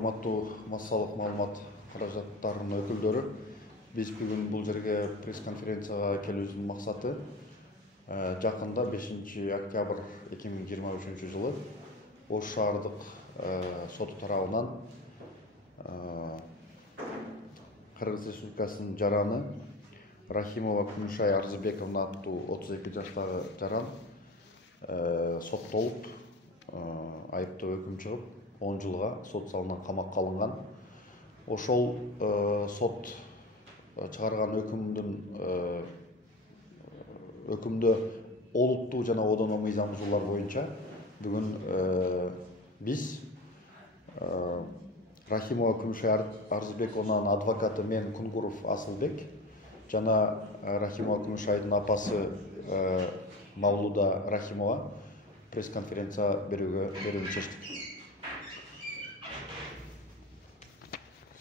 урматтуу массалык маалымат каражаттарынын өкүлдөрү, биз бүгүн бул жерге пресс-конференцияга келүүбүздүн максаты жакында 5 октябрь 2023 жылы Ош шаардык соты тарабынан Кыргыз Республикасынын жараны Рахимова Күмүшай Арзыбековна аттуу 32 жаштагы жаран соттолуп, айыптоо өкүм чыгып, 10 жылга сот залынан камакка алынган. Ошол сот чыгарган өкүмдө олуттуу жана одоно мыйзамдуулар боюнча бүгүн биз Рахимова Күмүшай Арзыбековнанын адвокаты мен Кунгуров Асылбек жана Рахимова Күмүшайдын апасы Мавлуда Рахимова пресс-конференция берүүгө чечтик.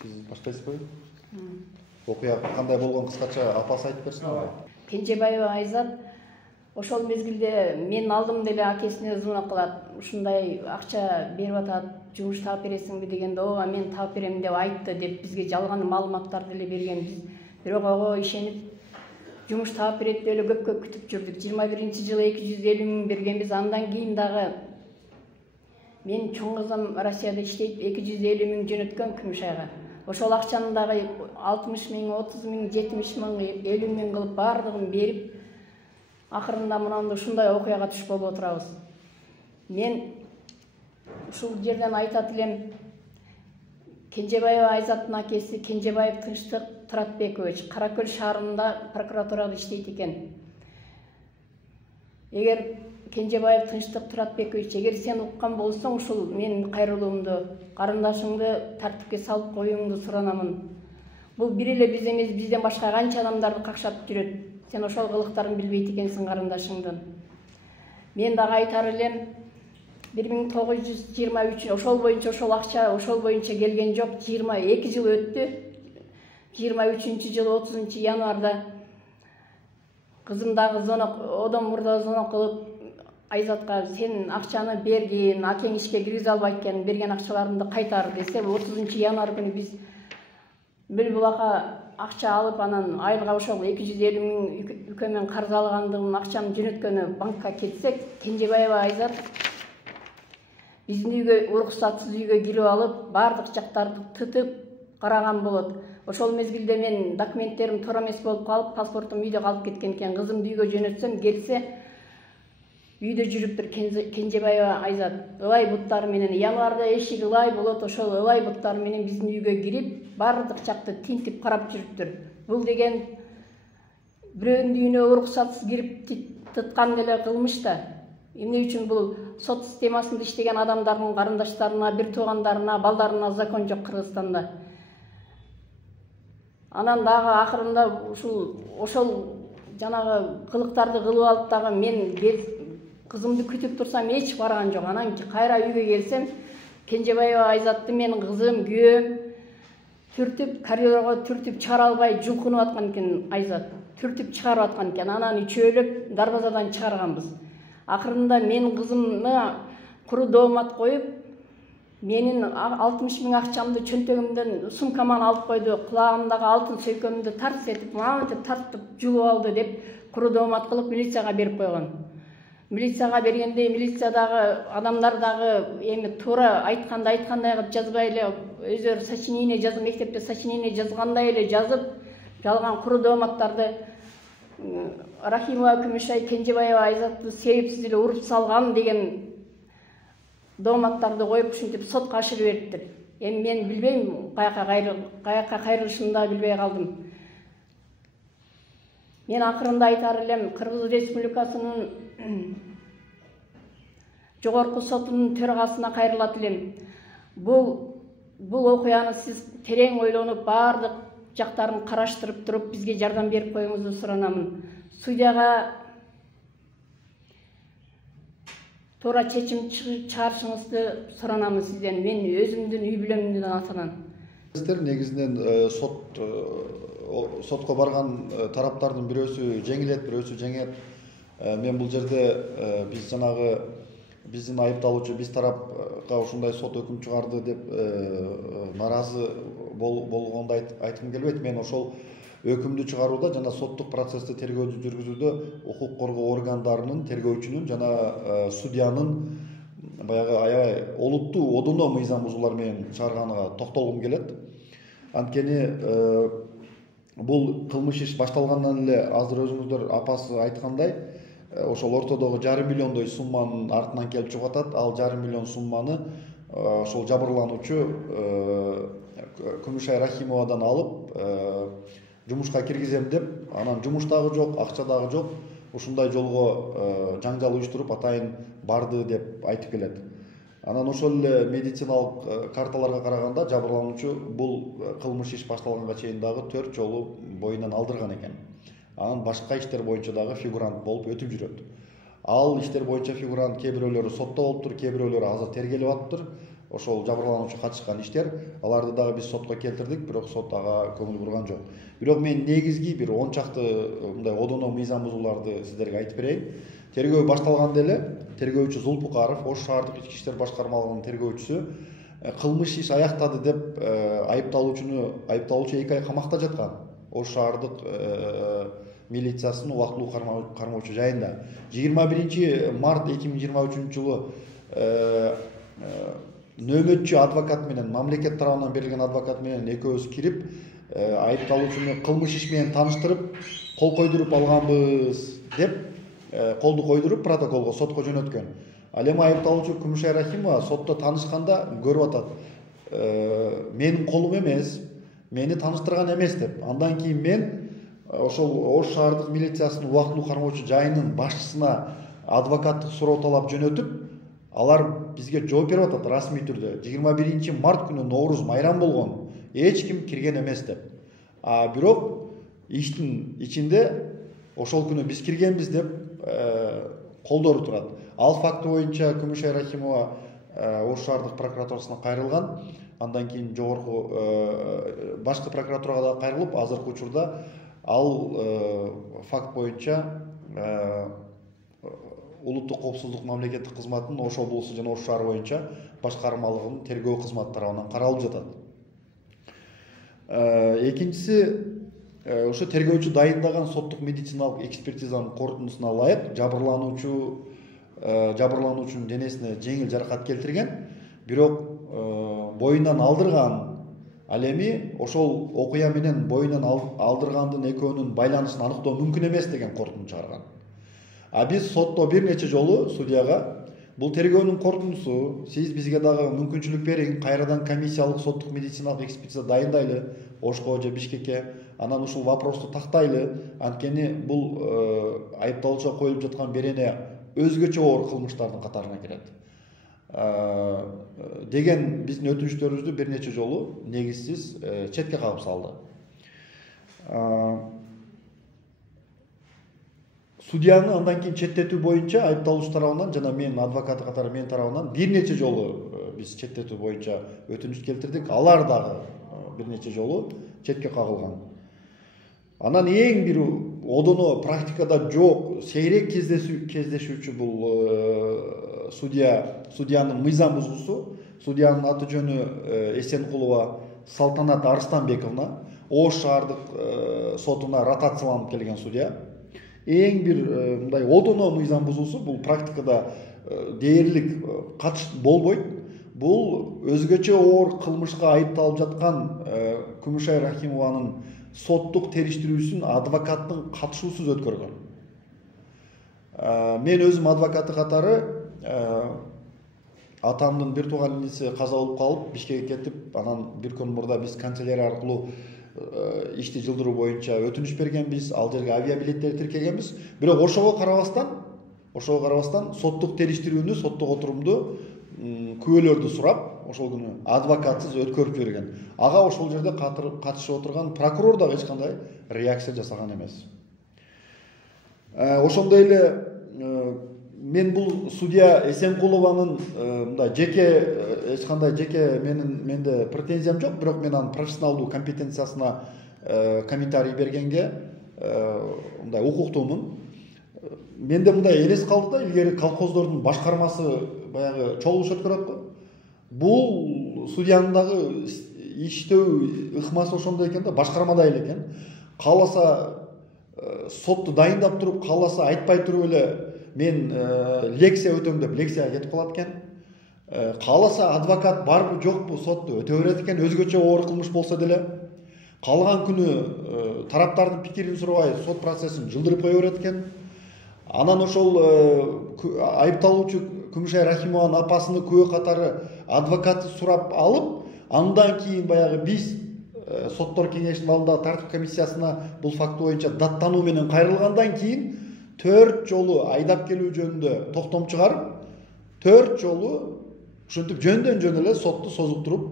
Сиз баштайсызбы? Окуя кандай болгон кыскача апасы айтып берсин. Кенжебаева Айзат ошол мезгилде мен алдым деле акесине звонок кылат. Ушундай акча берип атат, жумуш таап бересиңби дегенде, ооба мен таап берем деп айтты деп бизге жалган маалыматтарды деле берген. Биз бирок ого ишенип жумуш таап берет деп эле көпкө күтүп жүрдүк. 21-жылы 250 миң бергенбиз. Андан кийин дагы мен чоң кызым Россияда иштейт, 250 миң жөнөткөн Күмүшайга. Ошол акчаны дагы 60 миң, 30 миң, 70 миң, 50 миң кылып бардыгын берип, акырында мынандай ушундай окуяга туш болуп отурабыз. Мен ушул жерден айтат элем, Кенжебаева Айзаттын акеси Кенжебаев Тынчтык Туратбекович Каракөл шаарында прокуратурада иштейт экен. Эгер Кенжебаев Тынчтык Туратбекович, эгер сен уккан болсоң, ушул менин кайрылуумду, карындашыңды тартипке салып коюуңду суранамын. Бул бир эле биз эмес, бизден башка канча адамдарды какшап жүрөт. Сен ошол кылыктарын билбейт экенсиң карындашыңдын. Мен дагы айтар элем, 1923 ошол боюнча ошол акча ошол боюнча келген жок. 22 жыл өттү. 23-жылы 30 январда кызым дагы одон мурда звонок кылып Айзатка сен акчаны бергин, акең ишке киргизе албайт экен, берген акчаларыңды кайтар десе, 30 январь күнү биз Бүлбулакка акча алып, анан айылга ошол 250 миң үкөмөн карыз алгандыгын акчаны жөнөткөнү банкка кетсек, Кенжебаева Айзат биздин үйгө уруксатсыз үйгө кирип алып, бардык жактарды тытып караган болот. Ошол мезгилде мен документтерим туура эмес болуп калып, паспортум үйдө калып кеткен экен. Кызымды үйгө жөнөтсөм, келсе үйдө жүрүптүр Кенжебаева Айзат. Ылай буттары менен январда эшик ылай болот, ошол ылай буттары менен биздин үйгө кирип, бардык жакты тинтип карап жүрүптүр. Бул деген бирөөнүн үйүнө уруксатсыз кирип тыткан деле кылмыш да. Эмне үчүн бул сот системасында иштеген адамдардын карындаштарына, бир туугандарына, балдарына закон жок Кыргызстанда. Анан дагы акырында ошол жанагы кылыктарды кылып алып дагы мен кызымды күтүп турсам эч барган жок. Анан кайра үйгө келсем, Кенжебаева Айзатты менин кызым, күйөөм коридорго түртүп чыгара албай жулкунуп аткан экен. Айзат түртүп чыгарып аткан экен. Анан үчөөлөп дарбазадан чыгарганбыз. Акырында мен кызымны куру доомат коюп, менин 60 миң акчамды чөнтөгүмдөн сумкаман алып койду, кулагымдагы алтын сөйкөмдү тарс этип, мамантип тартып жулуп алды деп куру доомат кылып милицияга берип койгон. Милицияга бергенде милициядагы адамдар дагы эми туура айткандай кылып жазбай эле, өздөрү сочинение жазып, мектепте сочинение жазгандай эле жазып, жалган куру дооматтарды Рахимова Күмүшай Кенжебаева Айзатты себепсиз эле уруп салган деген дооматтарды коюп, ушинтип сотко ашырып бериптир. Эми мен билбейм, каяка кайрылышымды да билбей калдым. Мен акырында айтар элем, Кыргыз Республикасынын жогорку сотунун төрагасына кайрылат элем. Бул окуяны сиз терең ойлонуп, бардык жактарын караштырып туруп, бизге жардам берип коюңузду суранамын. Судьяга туура чечим чыгарышыңызды суранамын сизден. Мен өзүмдүн үй бүлөмдүн атынан. Сиздер негизинен сотко барган тараптардын бирөөсү жеңилет, бирөөсү жеңет. Мен бул жерде биз жанагы биздин айыпталуучу биз тарапка ушундай сот өкүм чыгарды деп нааразы болгонду айткым келбейт. Мен ошол өкүмдү чыгарууда жана соттук процессти тергөөдү жүргүзүүдө укук коргоо органдарынын, тергөөчүнүн жана судьянын баягы аябай олуттуу одоно мыйзам бузуулар менен чыгарганыга токтолгум келет. Анткени бул кылмыш иш башталгандан эле азыр өзүңүздөр апасы айткандай, ошол ортодогу 5,5 миллиондой сумманын артынан келип чыгып атат. Ал 5,5 миллион сумманы ошол жабырлануучу Күмүшай Рахимовадан алып жумушка киргизем деп, анан жумуш дагы жок, акча дагы жок. Ушундай жолго жаңжал уюштуруп атайын барды деп айтып келет. Анан ошол эле медициналык карталарга караганда жабырлануучу бул кылмыш иш башталганга чейин дагы 4 жолу боюнан алдырган экен. Анан башка иштер боюнча дагы фигурант болуп өтүп жүрөт. Ал иштер боюнча фигурант кээ бирөөлөрү сотто болуптур, кээ бирөөлөрү азыр тергелип атыптыр. Ошол жабырлануучу катышкан иштер, аларды дагы биз сотко келтирдик, бирок сот ага көңүл бурган жок. Бирок мен негизги бир 10 чакты мындай одоно мыйзам бузууларды сиздерге айтып берейин. Тергөө башталганда эле тергөөчү Зулпукаров, Ош шаардык ички иштер башкармалыгынын тергөөчүсү кылмыш иш аяктады деп айыпталуучу 2 ай камакта жаткан. Ош шаардык милициясынын убактылуу кармоочу жайында. 21 март 2023 жылы нөөмөтчү адвокат менен, мамлекет тарабынан берилген адвокат менен экөөбүз кирип, айыпталуучуну кылмыш иш менен тааныштырып, кол койдуруп алганбыз деп колду койдуруп протоколго сотко жөнөткөн. Ал эми айыпталуучу Күмүшай Рахимова сотто таанышканда көрүп атат. Менин колум эмес, мени тааныштырган эмес деп. Андан кийин мен ошол Ош шаардык милициясынын убактылуу кармоочу жайынын башчысына адвокаттык суроо талап жөнөтүп, алар бизге жооп берип атат расмий түрдө. 21 март күнү Нооруз майрам болгон, эч ким кирген эмес деп. Бирок иштин ичинде ошол күнү биз киргенбиз деп колдору турат. Ал факты боюнча Күмүшай Рахимова Ош шаардык прокуратурасына кайрылган. Андан кийин жогорку башкы прокуратурага да кайрылып, азыркы учурда ал факт боюнча улуттук коопсуздук мамлекеттик кызматынын Ош облусу жана Ош шаары боюнча башкармалыгынын тергөө кызматы тарабынан каралып жатат. Экинчиси, ошо тергөөчү дайындаган соттук медициналык экспертизанын корутундусуна ылайык жабырлануучунун денесине жеңил жаракат келтирген, бирок боюнан алдырган. Ал эми ошол окуя менен боюнан алдыргандын экөөнүн байланышын аныктоо мүмкүн эмес деген корутунду чыгарган. Биз сотто бир нече жолу судьяга бул тергөөнүн корутундусу, сиз бизге дагы мүмкүнчүлүк бериң, кайрадан комиссиялык соттук медициналык экспертиза дайындайлы Ошко же Бишкекке, анан ушул вопросту тактайлы, анткени бул айыпталуучуга коюлуп жаткан берене өзгөчө оор кылмыштардын катарына кирет деген биздин өтүнүчтөрүбүздү бир нече жолу негизсиз четке кагып салды. Судьяны андан кийин четтетүү боюнча айыпталуучу тарабынан жана мен адвокаты катары мен тарабынан бир нече жолу биз четтетүү боюнча өтүнүч келтирдик. Алар дагы бир нече жолу четке кагылган. Анан эң бир одоно практикада жок, сейрек кездешүүчү бул судьянын мыйзам бузуусу. Судьянын аты жөнү Эсенкулова Салтанат Арыстанбековна, Ош шаардык сотуна ротацияланып келген судья. Эң бир мындай одоно мыйзам бузуусу, бул практикада дээрлик катыш болбойт. Бул өзгөчө оор кылмышка айыпталып жаткан Күмүшай Рахимованын соттук териштирүүсүн адвокаттын катышуусуз өткөргөн. Мен өзүм адвокаты катары атамдын бир тууган иниси каза болуп калып, Бишкекке кетип, анан бир күн мурда биз канцелярия аркылуу ишти жылдыруу боюнча өтүнүч бергенбиз, ал жерге авиабилеттерди тиркегенбиз. Бирок ошого карабастан соттук териштирүүнү, соттук отурумду, күбөлөрдү сурап, ошол күнү адвокатсыз өткөрүп жиберген. Ага ошол жерде катышып отурган прокурор дагы эч кандай реакция жасаган эмес. Ошондой эле мен бул судья Эсенкулованын мындай жеке эч кандай менде претензиям жок, бирок мен анын профессионалдуу компетенциясына комментарий бергенге мындай укуктуумун. Менде мындай элес калды да, илгери колхоздордун башкармасы баягы чогулуш өткөрөт го. Бул судьянын дагы иштөө ыкмасы ошондой экен да, башкармада эле экен. Кааласа сотту дайындап туруп, кааласа айтпай туруп эле мен лекция өтөм деп лекцияга кетип калат экен. Кааласа адвокат барбы жокпу сотту өтө берет экен, өзгөчө оор кылмыш болсо деле. Калган күнү тараптардын пикирин сурабай сот процессин жылдырып кое берет экен. Анан ошол айыпталуучу Күмүшай Рахимованын апасыны күбө катары адвокатты сурап алып, андан кийин баягы биз соттор кеңешинин алдындагы тартип комиссиясына бул факты боюнча даттануу менен кайрылгандан кийин 4 жолу айдап келүү жөнүндө токтом чыгарып, 4 жолу ушинтип жөндөн жөн эле сотту созуктуруп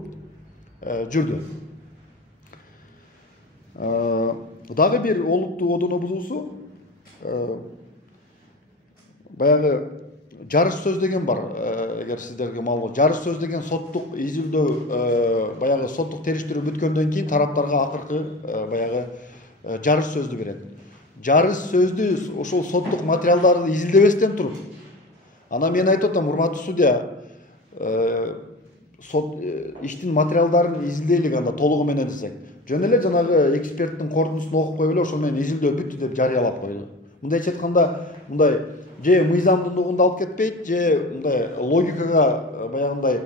жүрдү. Дагы бир олуттуу одоно бузуусу баягы жарыш сөз деген бар. Эгер сиздерге маалымат, жарыш сөз деген соттук изилдөө, баягы соттук териштирүү бүткөндөн кийин тараптарга акыркы баягы жарыш сөздү берет. Жарыш сөздү ошол соттук материалдарды изилдебестен туруп, ана мен айтып атам, урматтуу судья, сот иштин материалдарын изилдейлик анда толугу менен десек. Жөн эле жанагы эксперттин корутундусун окуп коюп эле ошо менен изилдөө бүттү деп жарыялап койлу. Мындайча айтканда, мындай же мыйзамдуулугунда алып кетпейт, же мындай логикага баягындай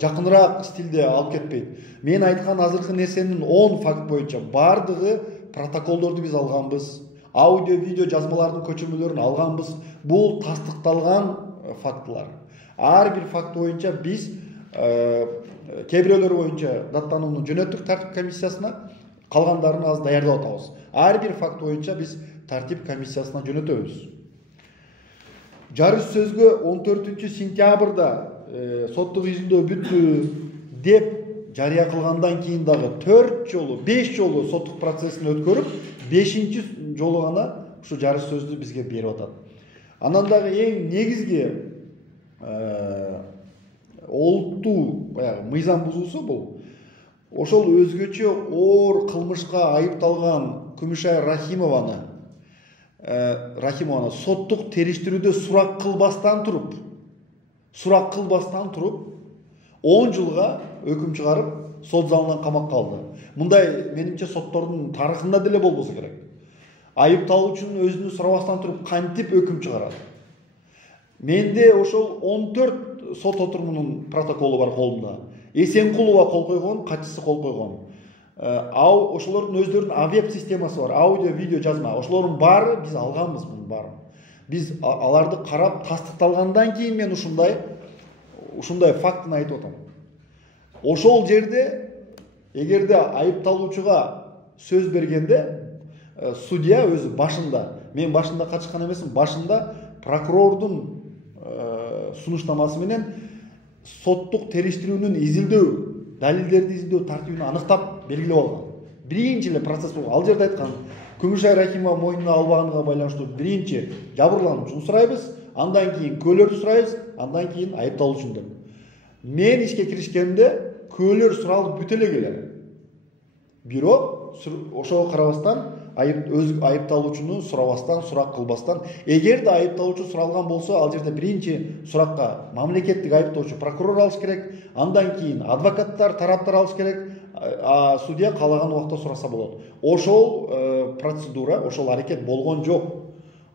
жакыныраак стилде алып кетпейт. Мен айткан азыркы нерсенин 10 факт боюнча бардыгы протоколдорду биз алганбыз, аудио, видео жазмалардын көчүрмөлөрүн алганбыз. Бул тастыкталган фактылар. Ар бир факт боюнча биз кээ бирөөлөр боюнча даттанууну жөнөттүк тартип комиссиясына, калгандарын азыр даярдап атабыз. Ар бир факт боюнча биз тартип комиссиясына жөнөтөбүз. Жарыш сөзгө 14 сентябрда соттук изилдөө бүттү деп жарыя кылгандан кийин дагы 4 жолу, 5 жолу соттук процессин өткөрүп, 5-чи жолу гана ушу жарыш сөздү бизге берип атат. Анан дагы эң негизги олуттуу баягы мыйзам бузуусу бул. Ошол өзгөчө оор кылмышка айыпталган Күмүшай Рахимованы соттук териштирүүдө сурак кылбастан туруп 10 жылга өкүм чыгарып, сот залынан камакка алды. Мындай менимче соттордун тарыхында деле болбосо керек. Айыпталуучунун өзүнү сурабастан туруп кантип өкүм чыгарат. Менде ошол 14 сот отурумунун протоколу бар колумда. Эсенкулова кол койгон, катчысы кол койгон. Ошолордун өздөрүнүн авеб системасы бар, аудио, видео жазма. Ошолордун баары биз алганбыз мунун баарын. Биз аларды карап тастыкталгандан кийин мен ушундай фактын айтып атам. Ошол жерде эгерде айыпталуучуга сөз бергенде судья өзү башында, мен башында катышкан эмесмин, башында прокурордун сунуштамасы менен соттук териштирүүнүн изилдөө, далилдерди изилдөө тартибин аныктап белгилеп алган. Биринчи эле процесс болгон. Ал жерде айткан, Күмүшай Рахимова мойнуна албаганга байланыштуу биринчи жабырлануучуну сурайбыз, андан кийин күбөлөрдү сурайбыз, андан кийин айыпталуучуну деп. Мен ишке киришкенде күбөлөр суралып бүтө эле келет. Бирок ошого карабастан айыпталуучуну сурабастан, сурак кылбастан, эгерде айыпталуучу суралган болсо, ал жерде биринчи суракка мамлекеттик айыптоочу прокурор алыш керек, андан кийин адвокаттар, тараптар алыш керек, судья каалаган убакта сураса болот. Ошол процедура, ошол аракет болгон жок.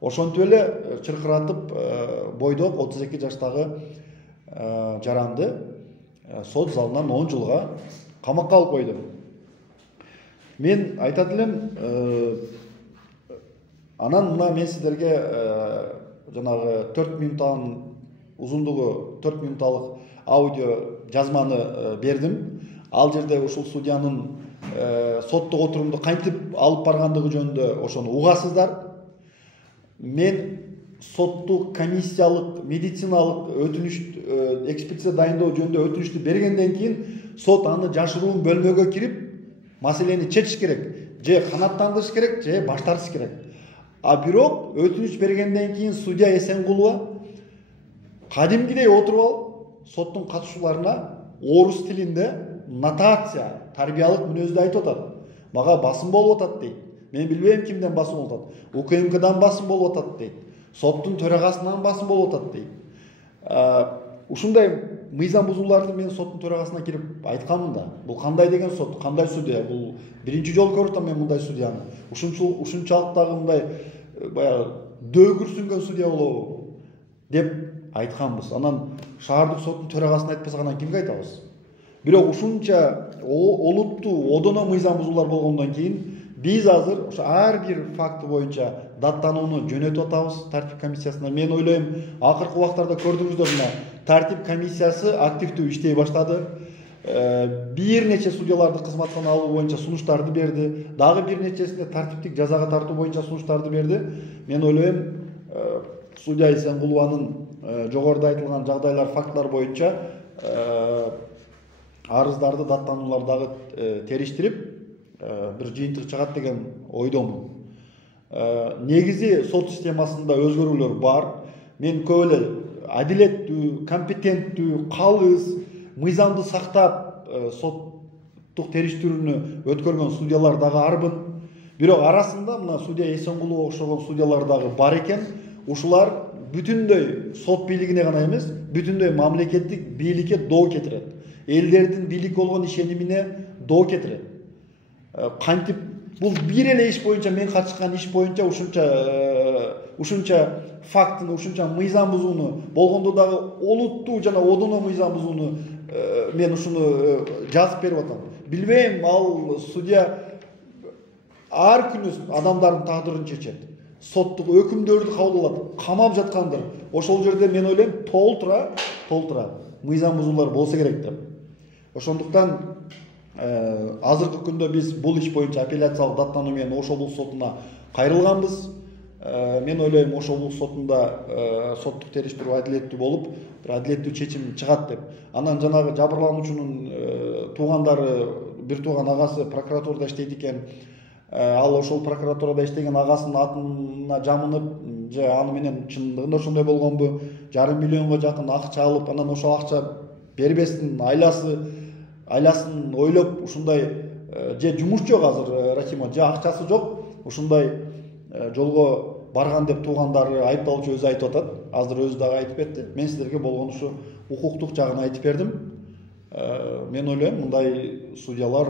Ошентип эле чыркыратып бойдок 32 жаштагы жаранды сот залынан 10 жылга камакка алып койду. Мен айтат элем, анан мына мен сиздерге жанагы 4 минуттан узундугу 4 минутталык аудио жазманы бердим. Ал жерде ушул судьянын соттук отурумду кантип алып баргандыгы жөнүндө ошону угасыздар. Мен соттук комиссиялык медициналык өтүнүш экспертиза дайындоо жөнүндө өтүнүштү бергенден кийин сот аны жашыруун бөлмөгө кирип маселени чечиш керек, же канааттандырыш керек, же баш тартыш керек. Бирок өтүнүш бергенден кийин судья Эсенкулова кадимгидей отуруп алып, соттун катышууларына орус тилинде нотация, тарбиялык мүнөздү айтып атат. Мага басым болуп атат дейт. Мен билбейм кимден басым болуп атат. УКМКдан басым болуп атат дейт. Соттун төрагасынан басым болуп атат дейт. Ушундай мыйзам бузууларды мен соттун төрагасына кирип айтканмын да. Бул кандай деген сот, кандай судья? Бул биринчи жолу көрүп атам мен мындай судьяны. Ушунчалык дагы мындай баягы дөөгүрсүнгөн судья болобу деп айтканбыз. Анан шаардык соттун төрагасына айтпасак анан кимге айтабыз? Бирок ушунча олуттуу одоно мыйзам бузуулар болгондон кийин биз азыр ошо ар бир факты боюнча даттанууну жөнөтүп атабыз тартип комиссиясына. Мен ойлойм, акыркы убактарда көрдүңүздөр, мына тартип комиссиясы активдүү иштей баштады. Бир нече судьяларды кызматтан алуу боюнча сунуштарды берди. Дагы бир нечесине тартиптик жазага тартуу боюнча сунуштарды берди. Мен ойлойм, судья Исенгулованын жогоруда айтылган жагдайлар, фактылар боюнча арыздарды, даттанууларды дагы териштирип бир жыйынтык чыгат деген ойдомун. Негизи сот системасында өзгөрүүлөр бар. Мен көп эле адилеттүү, компетенттүү, калыс, мыйзамды сактап соттук териштирүүнү өткөргөн судьялар дагы арбын. Бирок арасында мына судья Эсенгулова окшогон судьялар дагы бар экен. Ушулар бүтүндөй сот бийлигине гана эмес, бүтүндөй мамлекеттик бийликке доо кетирет. Элдердин бийлик болгон ишенимине доо кетирет. Кантип бул бир эле иш боюнча, мен катышкан иш боюнча ушунча фактыны, ушунча мыйзам бузууну, болгондо дагы олуттуу жана одоно мыйзам бузууну мен ушуну жазып берип атам. Билбейм, ал судья ар күнү адамдардын тагдырын чечет. Соттук өкүмдөрдү кабыл алат, камап жаткандыр. Ошол жерде мен ойлойм, толтура мыйзам бузуулар болсо керек деп. Ошондуктан азыркы күндө биз бул иш боюнча апелляциялык даттануу менен Ош облус сотуна кайрылганбыз. Мен ойлойм, Ош облус сотунда соттук териштирүү адилеттүү болуп, бир адилеттүү чечим чыгат деп. Анан жанагы жабырлануучунун туугандары, бир тууган агасы прокуратурада иштейт экен. Ал ошол прокуратурада иштеген агасынын атына жамынып, же аны менен чындыгында ошондой болгонбу, 5,5 миллионго жакын акча алып, анан ошол акча бербестин айласын ойлоп ушундай, же жумуш жок азыр Рахима, же акчасы жок, ушундай жолго барган деп туугандары, айыпталуучу өзү айтып атат. Азыр өзү дагы айтып кетти. Мен силерге болгон ушу укуктук жагын айтып бердим. Мен ойлойм, мындай судьялар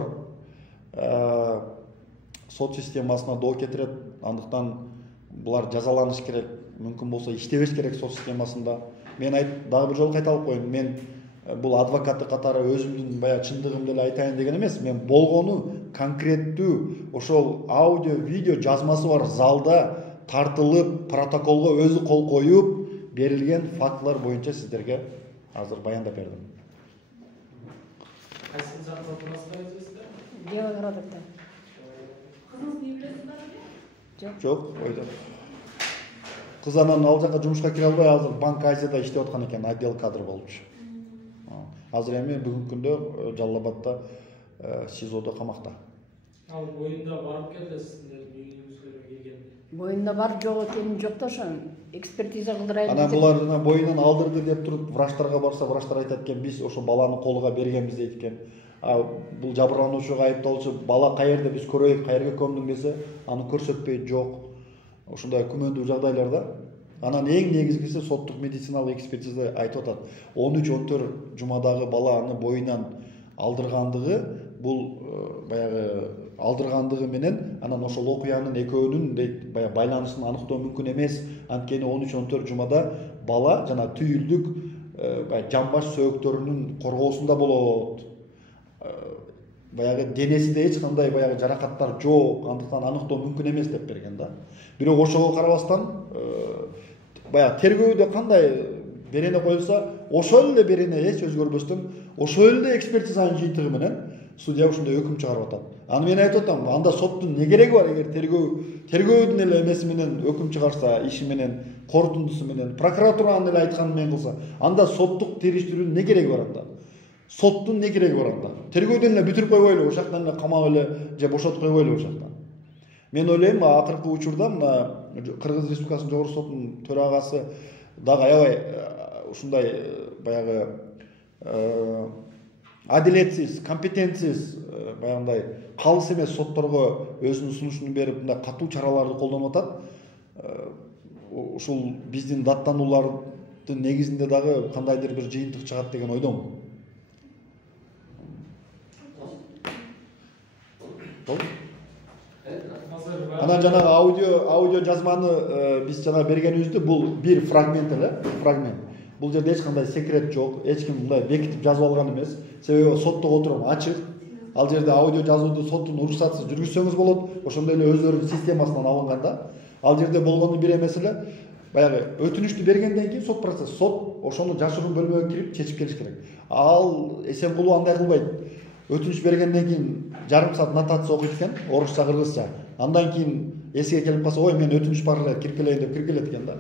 сот системасына доо кетирет. Андыктан булар жазаланыш керек, мүмкүн болсо иштебеш керек сот системасында. Мен дагы бир жолу кайталап коеюн, мен бул адвокаты катары өзүмдүн баягы чындыгымды эле айтайын деген эмес. Мен болгону конкреттүү ошол аудио, видео жазмасы бар залда тартылып, протоколго өзү кол коюп берилген фактылар боюнча сиздерге азыр баяндап бердим. Кайсысын сактап турасыздар өзүңүздөр? Белгороддо. Кызыңызды билесиздер беле? Жок, ойдо. Кыз анан ал жака жумушка кире албай азыр Банк Азияда иштеп аткан экен, отдел кадр болчу. Азыр эми бүгүнкү күндө Жалал Абадта СИЗОдо камакта. Ал боюнда барып келди сиздердин үйүңүзгө келгенде. Боюнда бар жок экени жок да, ошон экспертиза кылдырайлы. Анан булар боюнан алдырды деп туруп врачтарга барса, врачтар айтат экен, биз ошо баланы колуга бергенбиз дейт экен. Бул жабырлануучуга, айыпталуучу бала каерде биз көрөйүк, каерге көмдүң десе, аны көрсөтпөйт, жок. Ушундай күмөндүү жагдайларда. Анан эң негизгиси соттук медициналык экспертиза айтып атат. 13-14 жумадагы баланы боюнан алдыргандыгы, бул баягы алдыргандыгы менен анан ошол окуянын экөөнүн баягы байланышын аныктоо мүмкүн эмес. Анткени 13-14 жумада бала жана түйүлдүк жамбаш сөөктөрүнүн коргоосунда болот. Баягы денесинде эч кандай баягы жаракаттар жок, андыктан аныктоо мүмкүн эмес деп берген да. Бирок ошого карабастан баягы тергөөдө кандай берене коюлса, ошол эле берене эч өзгөрбөстөн, ошол эле экспертизанын жыйынтыгы менен судья ушундай өкүм чыгарып атат. Аны мен айтып атам, анда соттун не кереги бар, эгер тергөөдүн эле эмеси менен өкүм чыгарса, иши менен, корутундусу менен, прокуратуранын эле айтканын менен кылса, анда соттук териштирүүнүн не кереги бар анда? Соттун не кереги бар анда? Тергөөдөн эле бүтүрүп койбойлу, ошактан эле камап эле же бошотуп койбойлу ошактан. Мен ойлойм, акыркы учурда мына Кыргыз Республикасынын жогорку сотунун төрагасы дагы аябай ушундай баягы адилетсиз, компетентсиз, баягындай калыс эмес сотторго өзүнүн сунушун берип, мындай катуу чараларды колдонуп атат. Ушул биздин даттануулар негизинде дагы кандайдыр бир жыйынтык чыгат деген ойдомун. Анан жанагы аудио жазманы биз жана бергенибизде бул бир фрагмент эле, фрагмент. Бул жерде эч кандай секрет жок, эч ким мындай бекитип жазып алган эмес. Себеби соттогу отурум ачык. Ал жерде аудио жазууду соттун уруксатысыз жүргүзсөңүз болот. Ошондой эле өздөрүнүн системасынан алынганда. Ал жерде болгону бир эмес эле. Баягы өтүнүштү бергенден кийин сот процесс, сот ошону жашыруун бөлмөгө кирип чечип келиш керек. Ал Эсенкулов андай кылбайт. Өтүнүш бергенден кийин жарым саат нотация окуйт экен, орусча, кыргызча. Андан кийин эсиге келип калса, ой, мен өтүнүш бар эле, кирип келейин деп кирип келет экен да.